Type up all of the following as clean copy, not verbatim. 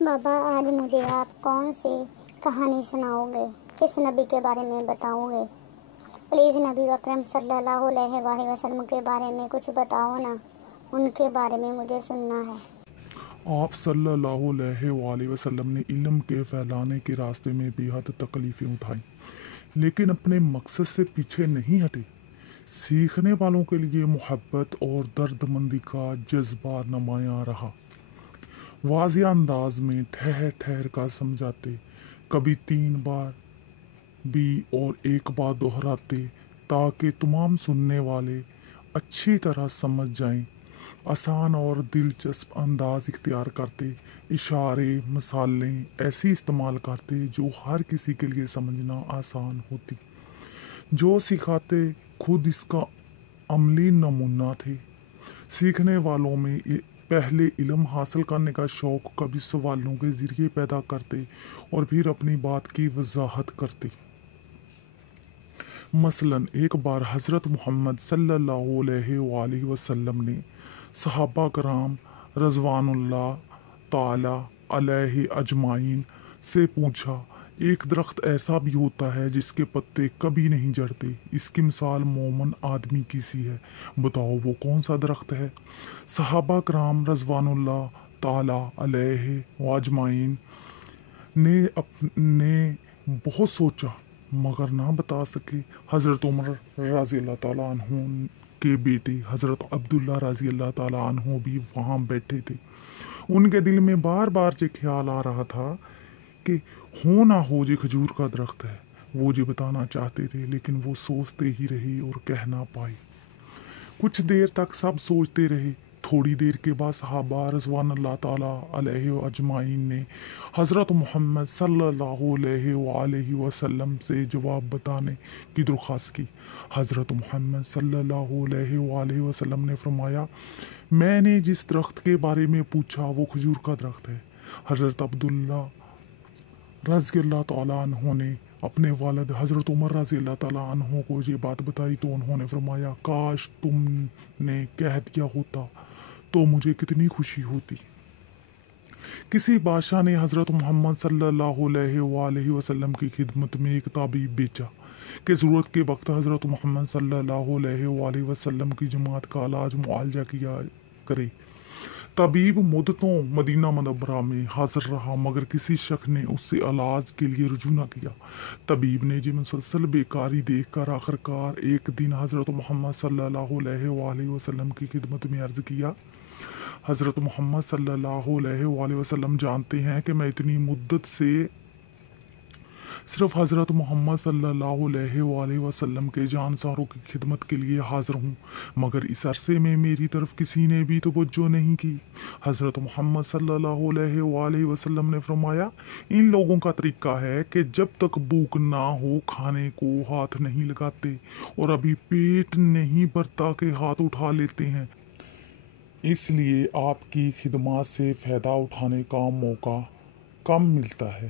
بابا آج مجھے آپ کون سی کہانی سناؤ گے؟ کس نبی کے بارے میں بتاؤ گے؟ پلیز نبی اکرم صلی اللہ علیہ وآلہ وسلم کے بارے میں کچھ بتاؤ نا، ان کے بارے میں مجھے سننا ہے۔ آپ صلی اللہ علیہ وآلہ وسلم نے علم کے پھیلانے کے راستے میں بے حد تکلیفیں اٹھائیں، لیکن اپنے مقصد سے پیچھے نہیں ہٹے۔ سیکھنے والوں کے لیے محبت اور درد مندی کا جذبہ نمایاں رہا۔ واضح انداز میں ٹھہر ٹھہر کر سمجھاتے، کبھی 3 بار بھی اور ایک بار دہراتے تاکہ تمام سننے والے اچھی طرح سمجھ جائیں۔ آسان اور دلچسپ انداز اختیار کرتے، اشارے مثالیں ایسی استعمال کرتے جو ہر کسی کے لیے سمجھنا آسان ہوتی۔ جو سکھاتے خود اس کا عملی نمونہ تھے۔ سیکھنے والوں میں پہلے علم حاصل کرنے کا شوق کبھی سوالوں کے ذریعے پیدا کرتے اور پھر اپنی بات کی وضاحت کرتے۔ مثلاً ایک بار حضرت محمد صلی اللہ علیہ وآلہ وسلم نے صحابہ کرام رضوان اللہ تعالی علیہ اجمعین سے پوچھا، ایک درخت ایسا بھی ہوتا ہے جس کے پتے کبھی نہیں جھڑتے، اس کی مثال مومن آدمی کی سی ہے، بتاؤ وہ کون سا درخت ہے؟ صحابہ کرام رضوان اللہ تعالی علیہ اجمعین نے بہت سوچا مگر نہ بتا سکے۔ حضرت عمر رضی اللہ تعالیٰ عنہ کے بیٹے حضرت عبداللہ رضی اللہ تعالیٰ عنہ بھی وہاں بیٹھے تھے۔ ان کے دل میں بار بار یہ خیال آ رہا تھا کہ ہو نہ ہو یہ کھجور کا درخت ہے۔ وہ یہ بتانا چاہتے تھے لیکن وہ سوچتے ہی رہے اور کہہ نہ پائے۔ کچھ دیر تک سب سوچتے رہے۔ تھوڑی دیر کے بعد صحابہ رضوان اللہ تعالیٰ علیہ اجمعین نے حضرت محمد صلی اللہ علیہ وآلہ وسلم سے جواب بتانے کی درخواست کی۔ حضرت محمد صلی اللہ علیہ وآلہ وسلم نے فرمایا، میں نے جس درخت کے بارے میں پوچھا وہ کھجور کا درخت ہے۔ حضرت عبداللہ رضی اللہ تعالیٰ عنہ نے اپنے والد حضرت عمر رضی اللہ تعالیٰ عنہ کو یہ بات بتائی تو انہوں نے فرمایا، کاش تم نے کہہ دیا ہوتا تو مجھے کتنی خوشی ہوتی۔ کسی بادشاہ نے حضرت محمد صلی اللہ علیہ وآلہ وسلم کی خدمت میں ایک طبیب بھیجا کہ ضرورت کے وقت حضرت محمد صلی اللہ علیہ وآلہ وسلم کی جماعت کا علاج معالجہ کیا کرے۔ طبیب مدتوں مدینہ منورہ میں حاضر رہا مگر کسی شخص نے اس سے علاج کے لیے رجوع نہ کیا۔ طبیب نے یہ مسلسل بیکاری دیکھ کر آخرکار ایک دن حضرت محمد صلی اللہ علیہ وآلہ وسلم کی خدمت میں عرض کیا، حضرت محمد صلی اللہ علیہ وآلہ وسلم جانتے ہیں کہ میں اتنی مدت سے صرف حضرت محمد صلی اللہ علیہ وآلہ وسلم کے جانساروں کی خدمت کے لیے حاضر ہوں مگر اس عرصے میں میری طرف کسی نے بھی توجہ نہیں کی۔ حضرت محمد صلی اللہ علیہ وآلہ وسلم نے فرمایا، ان لوگوں کا طریقہ ہے کہ جب تک بھوک نہ ہو کھانے کو ہاتھ نہیں لگاتے اور ابھی پیٹ نہیں بھرتا کہ ہاتھ اٹھا لیتے ہیں، اس لیے آپ کی خدمات سے فائدہ اٹھانے کا موقع کم ملتا ہے۔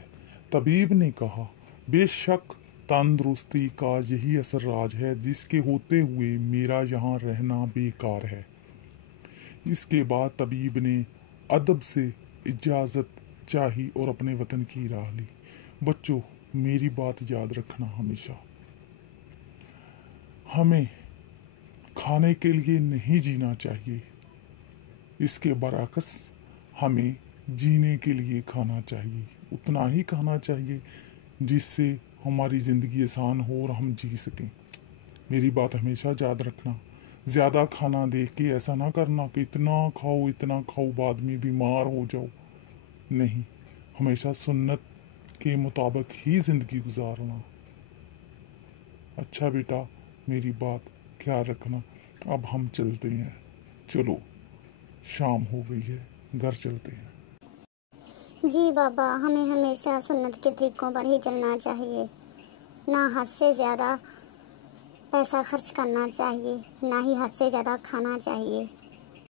طبیب نے کہا، بے شک تندرستی کا یہی اصل راج ہے جس کے ہوتے ہوئے میرا یہاں رہنا بیکار ہے۔ اس کے بعد طبیب نے ادب سے اجازت چاہی اور اپنے وطن کی راہ لی۔ بچوں، میری بات یاد رکھنا ہمیشہ، ہمیں کھانے کے لیے نہیں جینا چاہیے، اس کے برعکس ہمیں جینے کے لیے کھانا چاہیے، اتنا ہی کھانا چاہیے جس سے ہماری زندگی آسان ہو اور ہم جی سکیں۔ میری بات ہمیشہ یاد رکھنا، زیادہ کھانا دیکھ کے ایسا نہ کرنا کہ اتنا کھاؤ بعد میں بیمار ہو جاؤ، نہیں، ہمیشہ سنت کے مطابق ہی زندگی گزارنا۔ اچھا بیٹا، میری بات خیال رکھنا، اب ہم چلتے ہیں، چلو شام ہو گئی ہے، گھر چلتے ہیں۔ جی بابا، ہمیں ہمیشہ سنت کے طریقوں پر ہی چلنا چاہیے، نہ حد سے زیادہ پیسہ خرچ کرنا چاہیے، نہ ہی حد سے زیادہ کھانا چاہیے۔